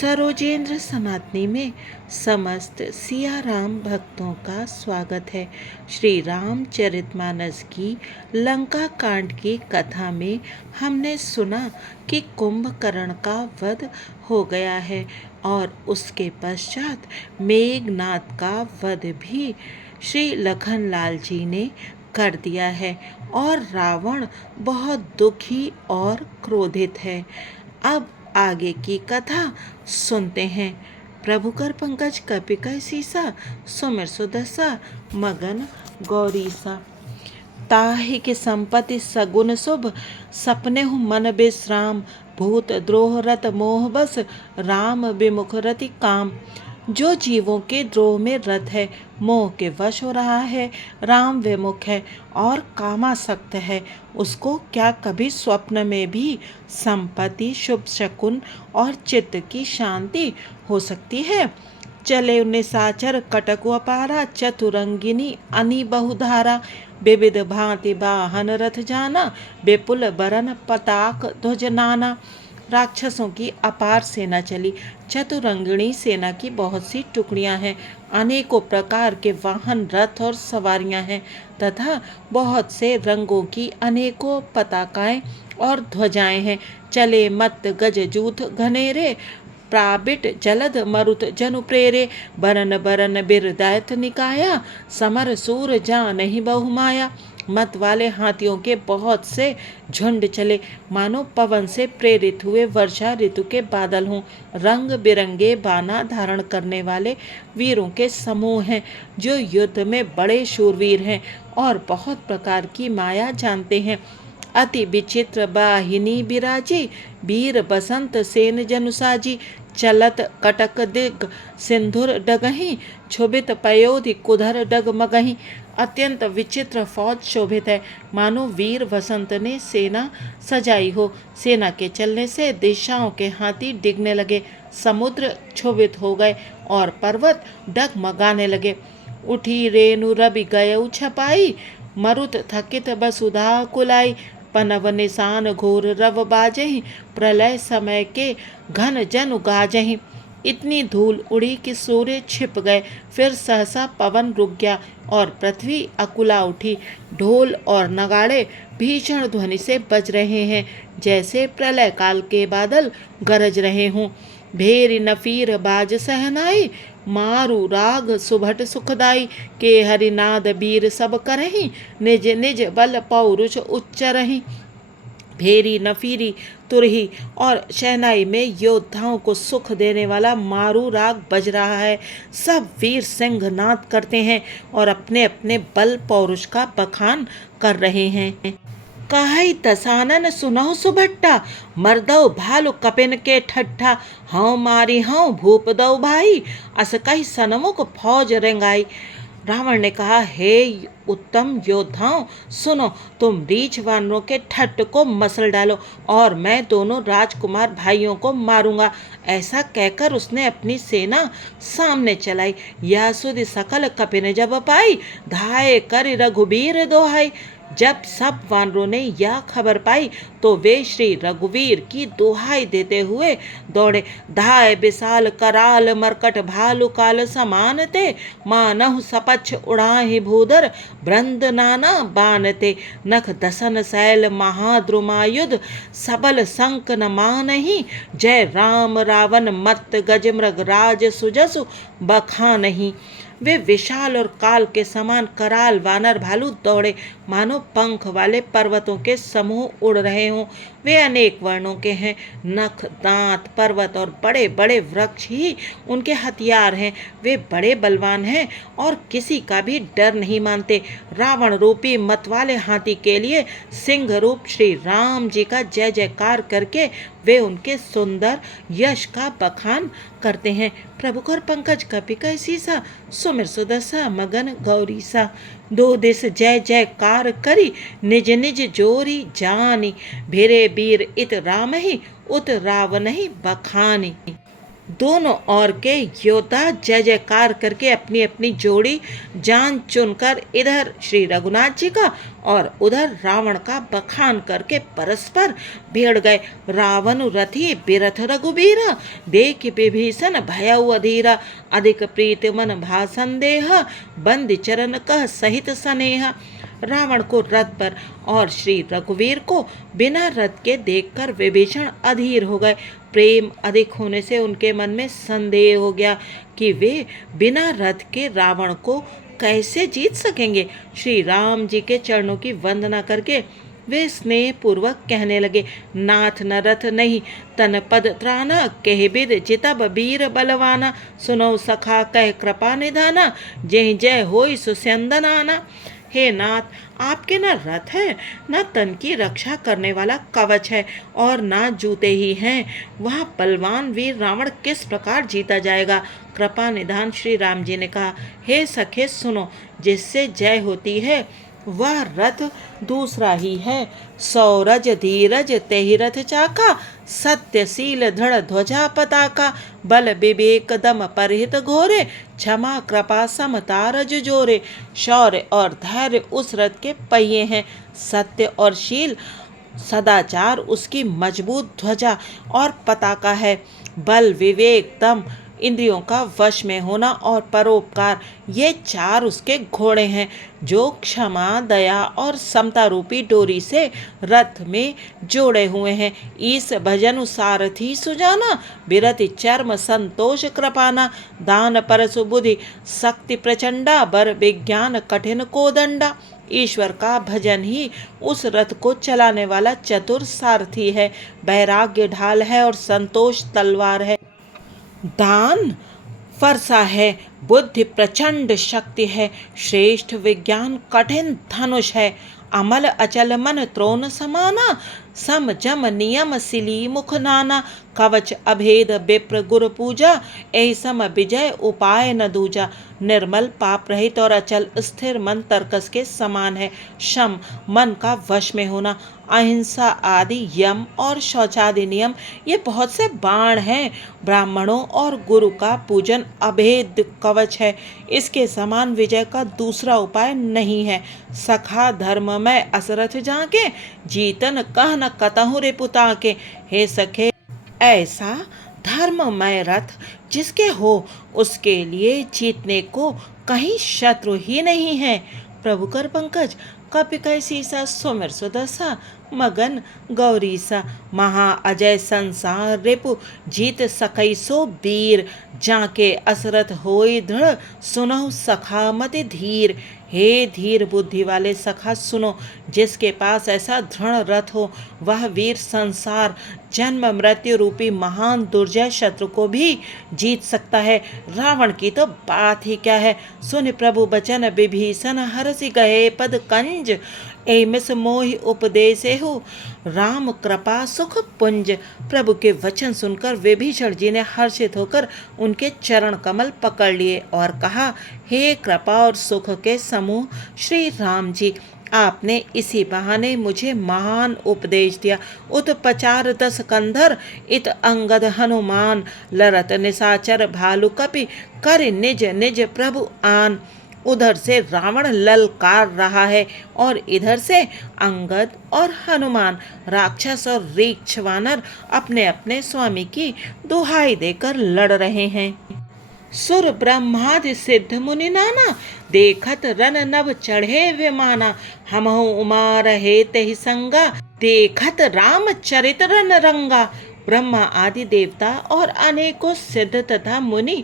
सरोजेंद्र सनातनी में समस्त सिया राम भक्तों का स्वागत है। श्री रामचरितमानस की लंका कांड की कथा में हमने सुना कि कुंभकर्ण का वध हो गया है और उसके पश्चात मेघनाद का वध भी श्री लखनलाल जी ने कर दिया है और रावण बहुत दुखी और क्रोधित है। अब आगे की कथा सुनते हैं। प्रभु कर पंकज कपिका सीसा सुमिर सुदसा मगन गौरीसा। ताहि के संपत्ति सगुन शुभ सपने हूँ मन विश्राम भूत द्रोह रत मोह बस राम विमुख रति काम। जो जीवों के द्रोह में रत है मोह के वश हो रहा है, राम विमुख है और कामासक्त है, उसको क्या कभी स्वप्न में भी संपत्ति शुभ शकुन और चित्त की शांति हो सकती है। चले निशाचर कटकु अपारा चतुरंगिनी अनि बहुधारा विविध भांति वाहन रथ जाना विपुल बरन पताक ध्वज नाना। राक्षसों की अपार सेना चली, चतुरंगिणी सेना की बहुत सी टुकड़ियां हैं, अनेकों प्रकार के वाहन रथ और सवारियां हैं तथा बहुत से रंगों की अनेकों पताकाएं और ध्वजाएं हैं। चले मत गज जूथ घनेरे प्राबिट जलद मरुत जनु प्रेरे बरन बरन बिर दैत निकाया समर सूर जा नहीं बहुमाया। मत वाले हाथियों के बहुत से झुंड चले, मानो पवन से प्रेरित हुए वर्षा ऋतु के बादल हों। रंग बिरंगे बाना धारण करने वाले वीरों के समूह हैं, जो युद्ध में बड़े शूरवीर हैं और बहुत प्रकार की माया जानते हैं। अति विचित्र बाहिनी बिराजी वीर बसंत सेन जनुसाजी चलत कटक दिग सिंधुर डगही क्षोभित पयोधि कुधर डगमगही। अत्यंत विचित्र फौज शोभित है, मानो वीर वसंत ने सेना सजाई हो। सेना के चलने से दिशाओं के हाथी डिगने लगे, समुद्र क्षोभित हो गए और पर्वत डगमगाने लगे। उठी रेणु रवि गयऊ छपाई मरुत थकित वसुधा कुलाई पनव निशान घोर रव बाजही प्रलय समय के घन जन गाजही। इतनी धूल उड़ी कि सूर्य छिप गए, फिर सहसा पवन रुक गया और पृथ्वी अकुला उठी। ढोल और नगाड़े भीषण ध्वनि से बज रहे हैं, जैसे प्रलय काल के बादल गरज रहे हों। भेरी नफीर बाज सहनाई मारू राग सुभट सुखदाई के हरिनाद वीर सब करही निज निज बल पौरुष उच्चरही। भेरी नफीरी तुरही और शहनाई में योद्धाओं को सुख देने वाला मारू राग बज रहा है। सब वीर सिंहनाद करते हैं और अपने अपने बल पौरुष का बखान कर रहे हैं। कहई तसानन सुनहु सुभट्टा मर्दौ भालु कपिन के ठट्ठा हौ मारी हौ भूप दौ भाई अस कही सनमुख फौज रेंगाई। रावण ने कहा, हे उत्तम योद्धाओं, सुनो, तुम रीछ वानरों के ठट्ट को मसल डालो और मैं दोनों राजकुमार भाइयों को मारूंगा। ऐसा कहकर उसने अपनी सेना सामने चलाई। यह सुधि सकल कपिन जब पाई धाये कर रघुबीर दोहाई। जब सब वानरों ने यह खबर पाई तो वे श्री रघुवीर की दुहाई देते हुए दौड़े। धाय विशाल कराल मरकट भालु काल समानते मानहु सपच्छ उड़ाहि भूधर ब्रंद नाना बानते नख दसन शैल महाद्रुमायुध सबल संक न मानहि जय राम रावण मत गज मृग राज सुजसु बखानहि। वे विशाल और काल के समान कराल वानर भालू दौड़े, मानो पंख वाले पर्वतों के समूह उड़ रहे हों। वे अनेक वर्णों के हैं, नख दांत पर्वत और बड़े बड़े वृक्ष ही उनके हथियार हैं। वे बड़े बलवान हैं और किसी का भी डर नहीं मानते। रावण रूपी मत वाले हाथी के लिए सिंह रूप श्री राम जी का जय जयकार करके वे उनके सुंदर यश का बखान करते हैं। प्रभु कर पंकज कपिका सीसा सुमिर सुदसा मगन गौरीसा। दो दिस जय जयकार करी निज निज जोरी जानी भेरे बीर इत राम ही उत रावण ही बखानी। दोनों ओर के योद्धा जय जयकार करके अपनी अपनी जोड़ी जान चुनकर इधर श्री रघुनाथ जी का और उधर रावण का बखान करके परस्पर भिड़ गए। रावण रथी बिरथ रघुबीरा, देख विभीषण भयउ अधीरा, अधिक प्रीत मन भा संदेह, बंदी चरण कह सहित स्नेह। रावण को रथ पर और श्री रघुवीर को बिना रथ के देखकर विभीषण अधीर हो गए। प्रेम अधिक होने से उनके मन में संदेह हो गया कि वे बिना रथ के रावण को कैसे जीत सकेंगे। श्री राम जी के चरणों की वंदना करके वे स्नेह पूर्वक कहने लगे, नाथ न रथ नहीं तन पद त्राना, कह बिद जितब वीर बलवाना, सुनो सखा कह कृपा निधाना, जय जय होई सुस्यंदन आना। हे नाथ, आपके न रथ है न तन की रक्षा करने वाला कवच है और न जूते ही हैं। वह बलवान वीर रावण किस प्रकार जीता जाएगा। कृपा निधान श्री राम जी ने कहा, हे सखे सुनो, जिससे जय होती है वह रथ दूसरा ही है। सौरज धीरज तेहि रथ चाका, सत्यशील दृढ़ ध्वजा पताका, बल विवेक दम परहित घोरे, क्षमा कृपा समता रज जोरे। शौर्य और धैर्य उस रथ के पहिए हैं, सत्य और शील सदाचार उसकी मजबूत ध्वजा और पताका है। बल विवेक दम इंद्रियों का वश में होना और परोपकार, ये चार उसके घोड़े हैं जो क्षमा दया और समता रूपी डोरी से रथ में जोड़े हुए हैं। ईस भजनु सारथी सुजाना, बिरति चर्म संतोष कृपाना, दान परसु बुद्धि शक्ति प्रचंडा, बर विज्ञान कठिन कोदंडा। ईश्वर का भजन ही उस रथ को चलाने वाला चतुर सारथी है। वैराग्य ढाल है और संतोष तलवार है। दान फरसा है, बुद्धि प्रचंड शक्ति है, श्रेष्ठ विज्ञान कठिन धनुष है। अमल अचल मन त्रोन समाना, सम जम नियम सिली मुख नाना, कवच अभेद विप्र गुरु पूजा, ऐसम विजय उपाय न दूजा। निर्मल पाप रहित और अचल स्थिर मन तर्कस के समान है। शम मन का वश में होना, अहिंसा आदि यम और शौचादि नियम ये बहुत से बाण हैं। ब्राह्मणों और गुरु का पूजन अभेद कवच है, इसके समान विजय का दूसरा उपाय नहीं है। सखा धर्म में असरथ जाके, जीतन कह न कतहु रिपुता के। हे सखे, ऐसा धर्ममय रथ जिसके हो उसके लिए जीतने को कहीं शत्रु ही नहीं है। प्रभु कर पंकज कपि कैसी सा सुमिर सुदशा, मगन गौरी सा महा अजय संसार रिपु, जीत सकई सो वीर, जाके असरथ होई दृढ़, सुनहु सखा मति धीर। हे धीर बुद्धि वाले सखा सुनो, जिसके पास ऐसा दृढ़ रथ हो वह वीर संसार जन्म मृत्यु रूपी महान दुर्जय शत्रु को भी जीत सकता है। रावण की तो बात ही क्या है। सुन प्रभु बचन विभीषण, हरसि गए पद कंज, एमिस मोहि उपदेशे हो, राम कृपा सुख पुंज। प्रभु के वचन सुनकर विभीषण जी ने हर्षित होकर उनके चरण कमल पकड़ लिए और कहा, हे कृपा और सुख के समूह श्री राम जी, आपने इसी बहाने मुझे महान उपदेश दिया। उत पचार दस कंधर, इत अंगद हनुमान, लरत निशाचर भालु कपि, कर निज निज प्रभु आन। उधर से रावण ललकार रहा है और इधर से अंगद और हनुमान राक्षस और रीछ वानर अपने अपने स्वामी की दुहाई देकर लड़ रहे हैं। सुर ब्रह्मादि सिद्ध मुनि नाना, देखत रन नभ चढ़े विमाना, हमहु उमा रहे तेहि संगा, देखत राम चरित रन रंगा। ब्रह्मा आदि देवता और अनेकों सिद्ध तथा मुनि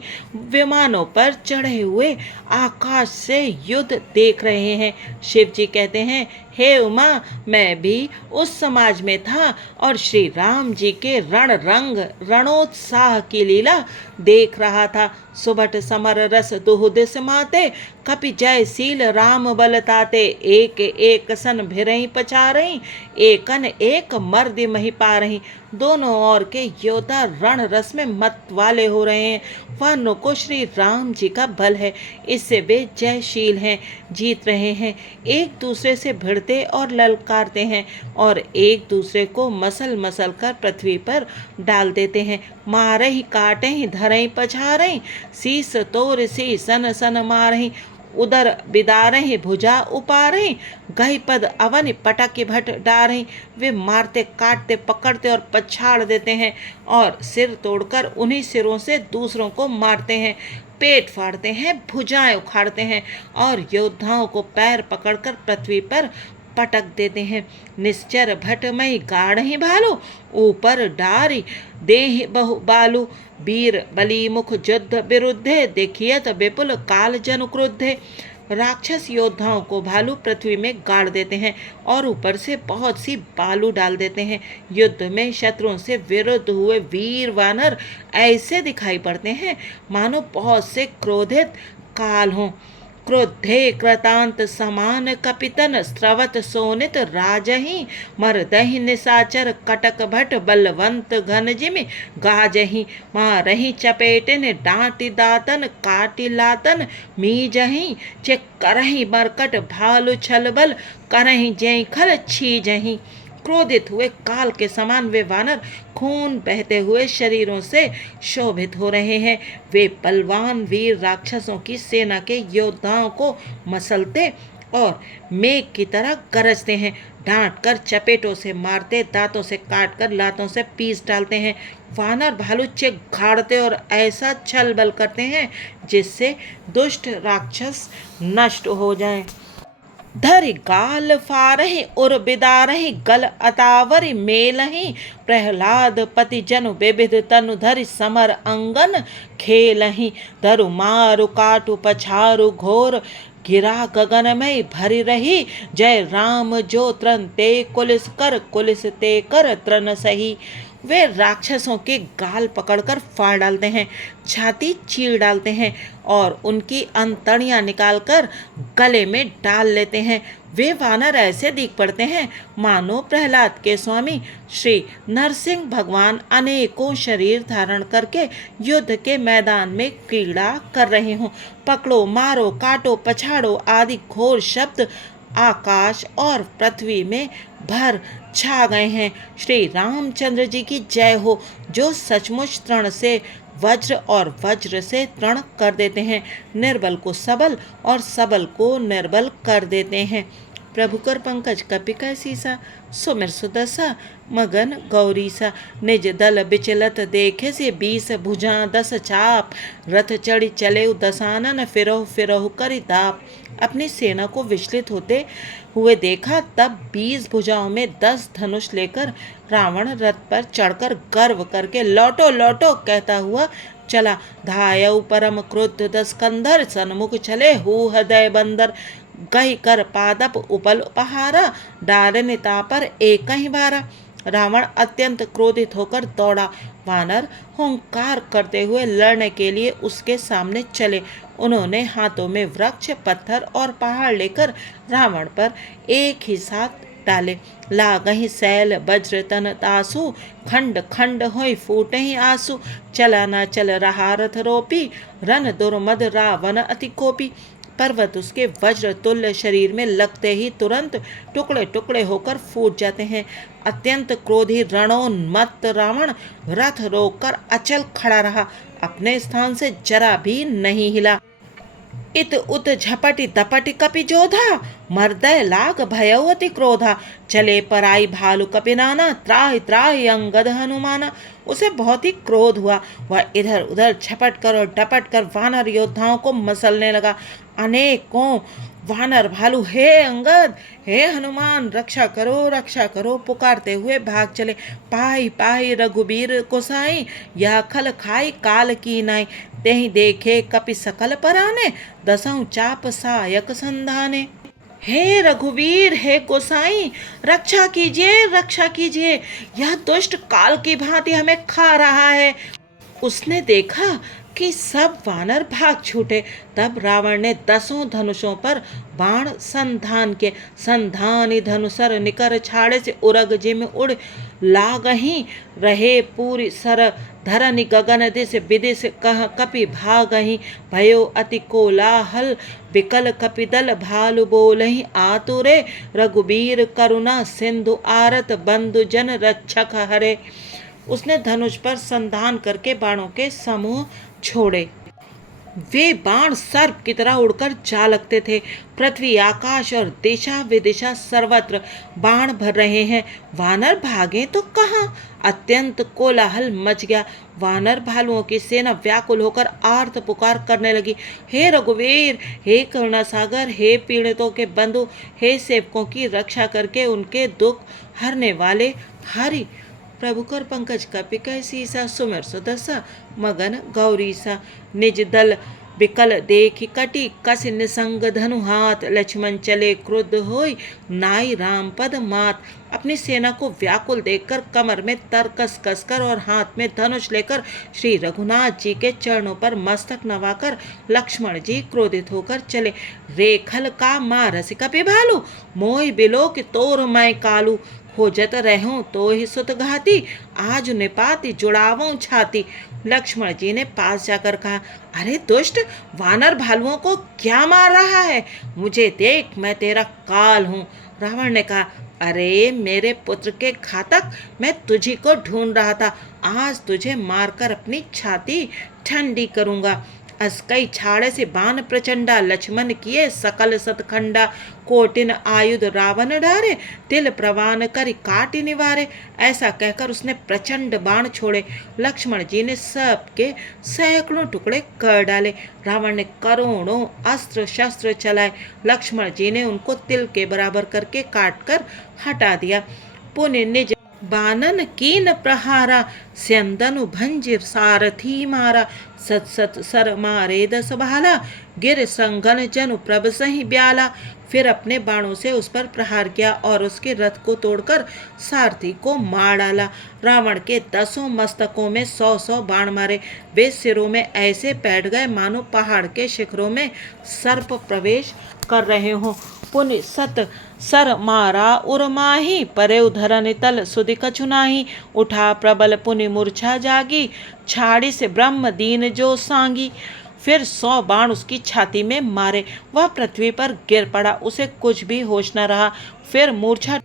विमानों पर चढ़े हुए आकाश से युद्ध देख रहे हैं। शिव जी कहते हैं, हे उमा, मैं भी उस समाज में था और श्री राम जी के रण रंग रणोत्साह की लीला देख रहा था। सुबट समर रस दुहु दिस माते, कपि जयशील राम बलताते, एक एक सन भिरही पचारही, एकन एक मर्दि मही पारही। दोनों ओर के योद्धा रण रस में मत वाले हो रहे हैं। वानों को श्री राम जी का बल है, इससे वे जयशील हैं, जीत रहे हैं। एक दूसरे से भिड़ते चिढ़ते और ललकारते हैं और एक दूसरे को मसल मसल कर पृथ्वी पर डाल देते हैं। मारही काटही धरही पछारही, शीस तोर सी सन सन मारही, उदर बिदारही भुजा उपारही, गही पद अवन पटक भट डारही। वे मारते काटते पकड़ते और पछाड़ देते हैं और सिर तोड़कर उन्हीं सिरों से दूसरों को मारते हैं, पेट फाड़ते हैं, भुजाएं उखाड़ते हैं और योद्धाओं को पैर पकड़कर पृथ्वी पर पटक देते हैं। निश्चर भटमई गाढ़ही भालू, ऊपर डारी देह बहु बालू, वीर बली मुख युद्ध विरुद्धे, देखियत विपुल काल जन क्रुद्धे। राक्षस योद्धाओं को भालू पृथ्वी में गाड़ देते हैं और ऊपर से बहुत सी बालू डाल देते हैं। युद्ध में शत्रुओं से विरुद्ध हुए वीर वानर ऐसे दिखाई पड़ते हैं मानो बहुत से क्रोधित काल हों। क्रोधे कृतांत समान कपितन, स्रवत सोनित राजही, मरदही निशाचर कटक भट, बलवंत घन जिमि गाजही, मारही चपेटन डांटी दातन, काटी लातन मीजही, चे करही मरकट भालू छलबल, करही जय खल छीजही। क्रोधित हुए काल के समान वे वानर खून बहते हुए शरीरों से शोभित हो रहे हैं। वे बलवान वीर राक्षसों की सेना के योद्धाओं को मसलते और मेघ की तरह गरजते हैं, डांट कर चपेटों से मारते, दांतों से काट कर लातों से पीस डालते हैं। वानर भालू चेक घाड़ते और ऐसा छल बल करते हैं जिससे दुष्ट राक्षस नष्ट हो जाएं। धरि गाल फारहि उर बिदारहि, गल अतावरि मेलहि, प्रहलाद पति जनु विविध तनु धरि समर अंगन खेलहि। धरु मारु काटु पछारु घोर, गिरा गगनमय भरी रही, जय राम जो त्रन ते कुलिस कर, कुलिस ते कर त्रन सही। वे राक्षसों के गाल पकड़कर फाड़ डालते हैं, छाती चीर डालते हैं और उनकी अंतड़ियां निकालकर गले में डाल लेते हैं। वे वानर ऐसे दिख पड़ते हैं मानो प्रहलाद के स्वामी श्री नरसिंह भगवान अनेकों शरीर धारण करके युद्ध के मैदान में क्रीड़ा कर रहे हों। पकड़ो मारो काटो पछाड़ो आदि घोर शब्द आकाश और पृथ्वी में भर छा गए हैं। श्री रामचंद्र जी की जय हो, जो सचमुच तृण से वज्र और वज्र से तृण कर देते हैं, निर्बल को सबल और सबल को निर्बल कर देते हैं। प्रभु कर पंकज कपिका सीसा, सुमिर सुदसा मगन गौरीसा। निज दल बिचलत देखे से 20 भुजा 10 चाप, रथ चढ़ी चले दसानन, फिरहु फिरहु करि दाप। अपनी सेना को विचलित होते हुए देखा, तब 20 भुजाओं में 10 धनुष लेकर रावण रथ पर चढ़कर गर्व करके लौटो लौटो कहता हुआ चला। धायउ परम क्रुद्ध 10 कंधर, सन्मुख चले हु हृदय बंदर। गही कर पादप उपल उपहारा, डारन तापर एक ही बारा। रावण अत्यंत क्रोधित होकर दौड़ा। वानर हुंकार करते हुए लड़ने के लिए उसके सामने चले। उन्होंने हाथों में वृक्ष पत्थर और पहाड़ लेकर रावण पर एक ही साथ डाले। लागहि सैल वज्र तन तासु, खंड खंड होई फूटहि आंसू। चला न चल रहा रथ रोपी, रन दुर्मद रावण अति कोपी। पर्वत उसके वज्र तुल्य शरीर में लगते ही तुरंत टुकड़े टुकड़े होकर फूट जाते हैं। अत्यंत क्रोधी रणोन्मत्त रावण रथ रोककर अचल खड़ा रहा, अपने स्थान से जरा भी नहीं हिला। इत उत झपटि दपटि कपि जोधा, मर्दय लाग भयउ अति क्रोधा। चले पराई भालू कपिनाना, त्राहि त्राहि अंगद हनुमाना। उसे बहुत ही क्रोध हुआ। वह इधर उधर झपट कर और डपट कर वानर योद्धाओं को मसलने लगा। अनेकों वानर भालू हे अंगद हे हनुमान रक्षा करो पुकारते हुए भाग चले। पाई पाई रघुबीर गोसाई, यह खल खाई काल की नाई। तेहि देखे कपि सकल पराने, दसों चाप सायक संधाने। हे रघुवीर हे गोसाई, रक्षा कीजिए, यह दुष्ट काल की भांति हमें खा रहा है। उसने देखा कि सब वानर भाग छूटे। तब रावण ने 10 धनुषों पर बाण संधान के संधानी धनुसर निकर छाड़े से उरग जिम उड़ लागही रहे पूरी सर धरनि गगन दिस विदिश कह कपि भागही भयो अति कोलाहल विकल कपिदल भालु बोलहि आतुरे रघुबीर करुणा सिंधु आरत बंधु जन रक्षक हरे। उसने धनुष पर संधान करके बाणों के समूह छोड़े। वे बाण सर्प की तरह उड़कर जा लगते थे। पृथ्वी आकाश और दिशा विदिशा सर्वत्र बाण भर रहे हैं। वानर भागे तो कहाँ, अत्यंत कोलाहल मच गया। वानर भालुओं की सेना व्याकुल होकर आर्त पुकार करने लगी। हे रघुवीर, हे करुणा सागर, हे पीड़ितों के बंधु, हे सेवकों की रक्षा करके उनके दुख हरने वाले हरि। प्रभु कर पंकज कपि कैसी सा सुमिर सुदसा मगन गौरी सा निज दल विकल देखि कटि कस निसंग धनु हाथ लक्ष्मण चले क्रुद्ध होई नाई राम पद मात। अपनी सेना को व्याकुल देखकर कमर में तर कस कसकर और हाथ में धनुष लेकर श्री रघुनाथ जी के चरणों पर मस्तक नवाकर लक्ष्मण जी क्रोधित होकर चले। रेखल का मारस कपि भालू मोहि बिलो कि तोर मैं कालू खोजत रहूं तो ही सुत घाती आज निपाती जुड़ावों छाती। लक्ष्मण जी ने पास जाकर कहा, अरे दुष्ट, वानर भालुओं को क्या मार रहा है? मुझे देख, मैं तेरा काल हूँ। रावण ने कहा, अरे मेरे पुत्र के घातक, मैं तुझी को ढूंढ रहा था। आज तुझे मारकर अपनी छाती ठंडी करूंगा। अस्कई छाड़े से बाण प्रचंडा लक्ष्मण किए सकल सतखंडा कोटिन आयुध रावण डारे तिल प्रवान कर काटि निवारे। ऐसा कहकर उसने प्रचंड बाण छोड़े। लक्ष्मण जी ने सबके सैकड़ों टुकड़े कर डाले। रावण ने करोड़ों अस्त्र शस्त्र चलाए। लक्ष्मण जी ने उनको तिल के बराबर करके काट कर हटा दिया। पुण्य निज बानन कीन प्रहारा स्यंदनु भंजिर सारथी मारा सत सत सर मारे 10 भाला गिर संगन जनु प्रभ सही ब्याला। फिर अपने बाणों से उस पर प्रहार किया और उसके रथ को तोड़कर सारथी को मार डाला। रावण के 10 मस्तकों में 100-100 बाण मारे। वे सिरों में ऐसे बैठ गए मानो पहाड़ के शिखरों में सर्प प्रवेश कर रहे हों। पुनि सत सर मारा उर्माही परे उधरन तल सुधि कछु नाही उठा प्रबल पुनि मूर्छा जागी छाड़ी से ब्रह्म दीन जो सांगी। फिर 100 बाण उसकी छाती में मारे। वह पृथ्वी पर गिर पड़ा, उसे कुछ भी होश न रहा। फिर मूर्छा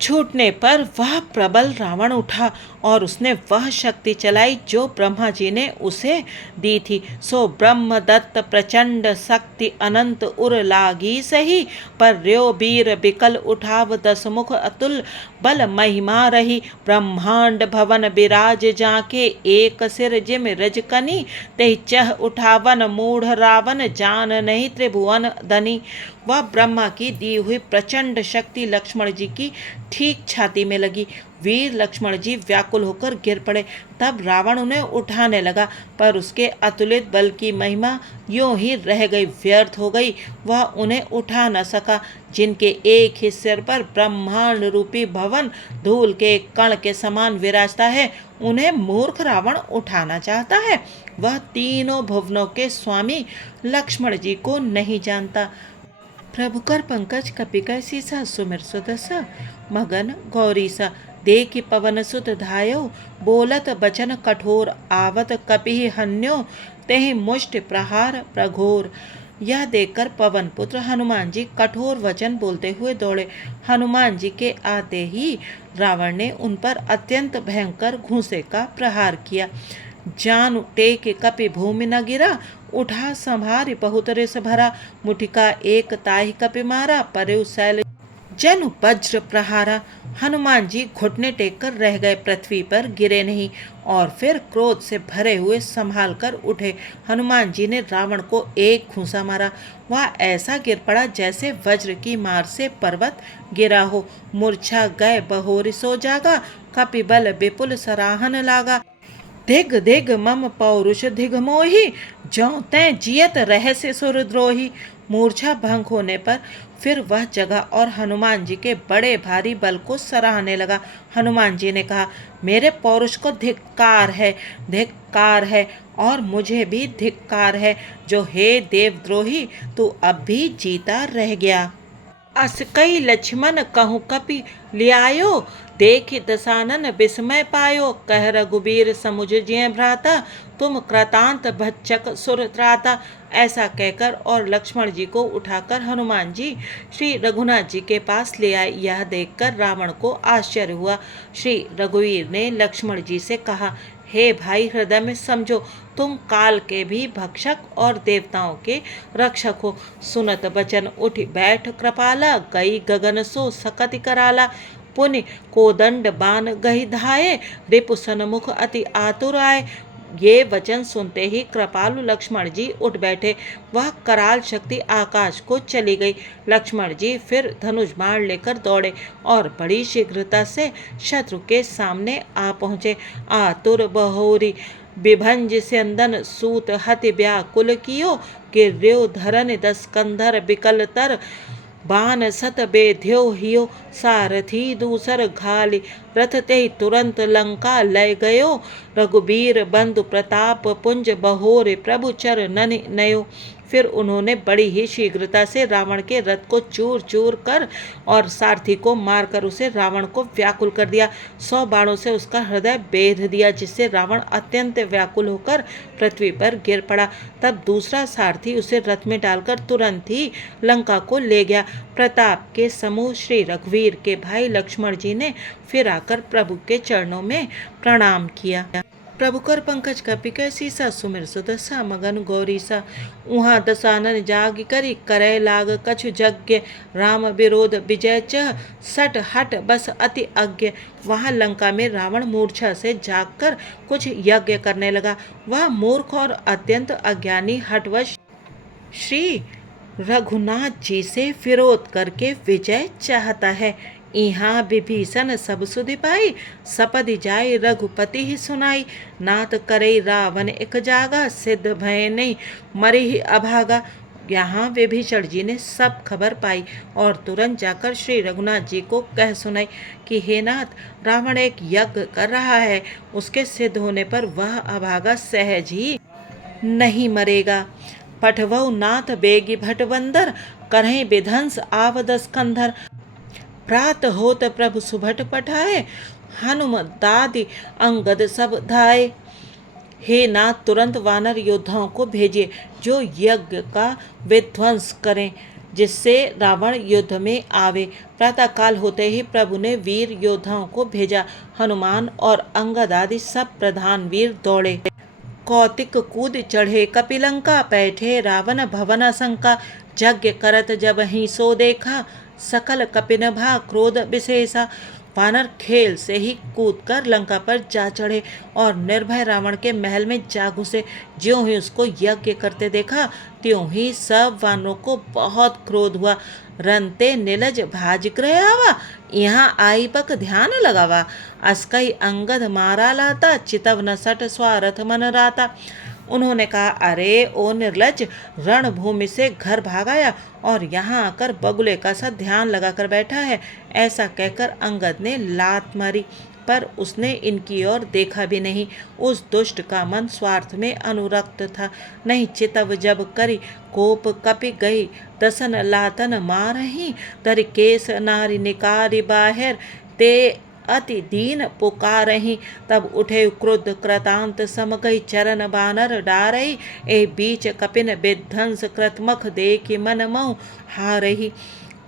छूटने पर वह प्रबल रावण उठा और उसने वह शक्ति चलाई जो ब्रह्मा जी ने उसे दी थी। सो ब्रह्म दत्त प्रचंड शक्ति अनंत उर लागी सही पर र्यो वीर बिकल उठाव 10 मुख अतुल बल महिमा रही। ब्रह्मांड भवन विराज जाके एक सिर जिम रजकनी ते चह उठावन मूढ़ रावण जान नहीं त्रिभुवन धनी। वह ब्रह्मा की दी हुई प्रचंड शक्ति लक्ष्मण जी की ठीक छाती में लगी। वीर लक्ष्मण जी व्याकुल होकर गिर पड़े। तब रावण उन्हें उठाने लगा पर उसके अतुलित बल की महिमा यूं ही रह गई, व्यर्थ हो गई। वह उन्हें उठा न सका। जिनके एक ही सिर पर ब्रह्मांड रूपी भवन धूल के कण के समान विराजता है, उन्हें मूर्ख रावण उठाना चाहता है। वह तीनों भुवनों के स्वामी लक्ष्मण जी को नहीं जानता। प्रभु कर पंकज कपिकर सीसा सुमिर सुदसा मगन गौरी सा देखि पवन सुत धायो बोलत बचन कठोर आवत कपि हन्यो तेहि मुष्टि प्रहार प्रघोर। यह देखकर पवन पुत्र हनुमान जी कठोर वचन बोलते हुए दौड़े। हनुमान जी के आते ही रावण ने उन पर अत्यंत भयंकर घूंसे का प्रहार किया। जान टेक कपि भूमि न गिरा उठा संभारि बहुत रिस भरा मुठिका एक ताहि कपि मारा परे शैल जनु वज्र प्रहारा। हनुमान जी घुटने टेक कर रह गए, पृथ्वी पर गिरे नहीं और फिर क्रोध से भरे हुए संभाल कर उठे। हनुमान जी ने रावण को एक घूंसा मारा। वह ऐसा गिर पड़ा जैसे वज्र की मार से पर्वत गिरा हो। मूर्छा गए बहोरी सो जागा कपि बल विपुल सराहन लागा। दिग दिग मम पौरुष दिग मोही जौ तै जियत रहस्य सुरद्रोही। मूर्छा भंग होने पर फिर वह जगह और हनुमान जी के बड़े भारी बल को सराहने लगा। हनुमान जी ने कहा, मेरे पौरुष को धिक्कार है, धिक्कार है, और मुझे भी धिक्कार है, जो हे देवद्रोही तू अब भी जीता रह गया। अस कई लक्ष्मण कहूँ कपि लियायो, देखि दसानन विस्मय पायो, कह रघुबीर समुझ जिय भ्राता, तुम कृतांत भक्षक सुर त्राता। ऐसा कहकर और लक्ष्मण जी को उठाकर हनुमान जी श्री रघुनाथ जी के पास ले आए। यह देखकर रावण को आश्चर्य हुआ। श्री रघुवीर ने लक्ष्मण जी से कहा, हे भाई, हृदय में समझो, तुम काल के भी भक्षक और देवताओं के रक्षक हो। सुनत बचन उठ बैठ कृपाला, गई गगन सो सकति कराला, पुनि कोदंड बान गही धाये, रिपु सन्मुख अति आतुर आए। ये वचन सुनते ही कृपालु लक्ष्मण जी उठ बैठे। वह कराल शक्ति आकाश को चली गई। लक्ष्मण जी फिर धनुष बाण लेकर दौड़े और बड़ी शीघ्रता से शत्रु के सामने आ पहुँचे। आतुर बहोरी बिभंज स्यंदन सूत हति व्याकुल कियो, गिर्यो धरन दस कंधर बिकल तर, बान सत बेध्यो हियो, सारथी दूसर घाली, रथ ते तुरंत लंका लय गयो, रघुबीर बंधु प्रताप पुंज बहोरे, प्रभु चर ननि नयो। फिर उन्होंने बड़ी ही शीघ्रता से रावण के रथ को चूर चूर कर और सारथी को मारकर उसे रावण को व्याकुल कर दिया। 100 बाणों से उसका हृदय बेध दिया, जिससे रावण अत्यंत व्याकुल होकर पृथ्वी पर गिर पड़ा। तब दूसरा सारथी उसे रथ में डालकर तुरंत ही लंका को ले गया। प्रताप के समूह श्री रघुवीर के भाई लक्ष्मण जी ने फिर आकर प्रभु के चरणों में प्रणाम किया। प्रभु कर पंकज कपि कैसी सा, सुमिर सुदसा मगन गौरी सा, उहाँ दसानन जाग करी, करे लाग कछु यज्ञ, राम विरोध विजय चह, सट हट बस अति अज्ञ। वहाँ लंका में रावण मूर्छा से जागकर कुछ यज्ञ करने लगा। वह मूर्ख और अत्यंत अज्ञानी हठवश श्री रघुनाथ जी से विरोध करके विजय चाहता है। इहाँ विभीषण सब सुधि पाई, सपदि जाय रघुपति ही सुनाई, नाथ करे रावण एक जागा, सिद्ध भय नहीं मरे ही अभागा। यहाँ विभीषण जी ने सब खबर पाई और तुरंत जाकर श्री रघुनाथ जी को कह सुनाई कि हे नाथ, रावण एक यज्ञ कर रहा है, उसके सिद्ध होने पर वह अभागा सहज ही नहीं मरेगा। पठवऊ नाथ बेगी भटवंदर, करहीं विध्वंस आवदस कंधर, प्रात होत प्रभु सुभट पठाए, हनुम दादि अंगद सब धाये। हे नाथ, तुरंत वानर योद्धाओं को भेजिए जो यज्ञ का विध्वंस करें, जिससे रावण युद्ध में आवे। प्रातःकाल होते ही प्रभु ने वीर योद्धाओं को भेजा। हनुमान और अंगद आदि सब प्रधान वीर दौड़े। कौतिक कूद चढ़े कपिलंका, बैठे रावण भवन आशंका, यज्ञ करत जब ही सो देखा, सकल कपिनभा क्रोध विशेषा। वानर खेल से ही कूदकर लंका पर जा चढ़े और निर्भय रावण के महल में जा घुसे। ज्यों ही उसको यज्ञ करते देखा, त्यों ही सब वानरों को बहुत क्रोध हुआ। रनते निलज भाज गृह आवा, यहाँ आई बक ध्यान लगावा, अस्कई अंगद मारा लाता, चितव न सट स्वारथ मन राता। उन्होंने कहा, अरे ओ निर्लज, रणभूमि से घर भागाया और यहाँ आकर बगुले का सा ध्यान लगाकर बैठा है। ऐसा कहकर अंगद ने लात मारी, पर उसने इनकी ओर देखा भी नहीं। उस दुष्ट का मन स्वार्थ में अनुरक्त था। नहीं चितव जब करी कोप कपि गई, दसन लातन मारही, धरि केस नारी निकारी बाहर, ते अति दीन पुकारही। तब उठे क्रुद्ध कृतांत सम गई, चरण बानर डारही, ए बीच कपिन विध्वंस कृतमख, देखि मन मोह हारही।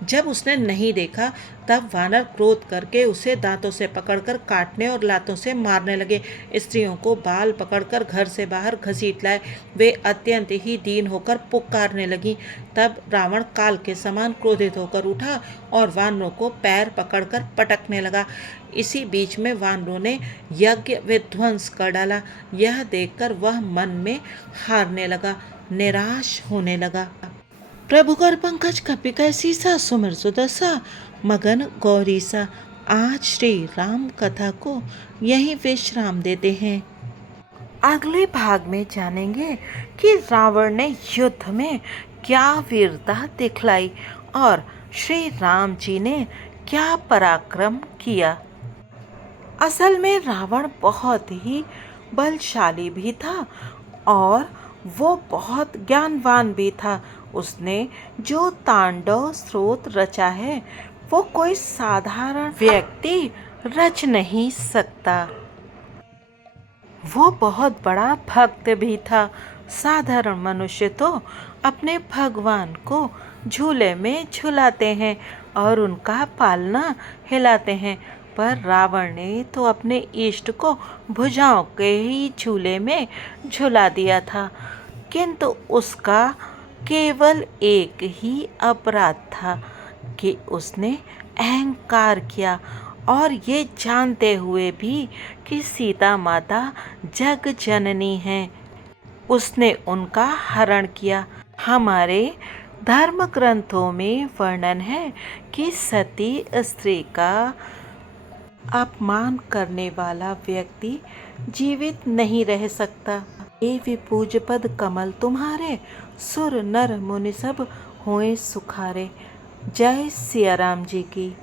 जब उसने नहीं देखा तब वानर क्रोध करके उसे दांतों से पकड़कर काटने और लातों से मारने लगे। स्त्रियों को बाल पकड़कर घर से बाहर घसीट लाए। वे अत्यंत ही दीन होकर पुकारने लगीं। तब रावण काल के समान क्रोधित होकर उठा और वानरों को पैर पकड़कर पटकने लगा। इसी बीच में वानरों ने यज्ञ विध्वंस कर डाला। यह देखकर वह मन में हारने लगा, निराश होने लगा। प्रभु कर पंकज कपि कैसी सा, सुमिर सुदसा मगन गौरी सा। आज श्री राम कथा को यहीं विश्राम देते हैं। अगले भाग में जानेंगे कि रावण ने युद्ध में क्या वीरता दिखलाई और श्री राम जी ने क्या पराक्रम किया। असल में रावण बहुत ही बलशाली भी था और वो बहुत ज्ञानवान भी था। उसने जो तांडव स्रोत रचा है वो कोई साधारण व्यक्ति रच नहीं सकता। वो बहुत बड़ा भक्त भी था। साधारण मनुष्य तो अपने भगवान को झूले में झुलाते हैं और उनका पालना हिलाते हैं, पर रावण ने तो अपने इष्ट को भुजाओं के ही झूले में झुला दिया था। किंतु उसका केवल एक ही अपराध था कि उसने अहंकार किया, और ये जानते हुए भी कि सीता माता जग जननी है, उसने उनका हरण किया। हमारे धर्म ग्रंथों में वर्णन है कि सती स्त्री का अपमान करने वाला व्यक्ति जीवित नहीं रह सकता। देवी पूजपद कमल तुम्हारे, सुर नर मुनि सब होए सुखारे। जय सिया राम जी की।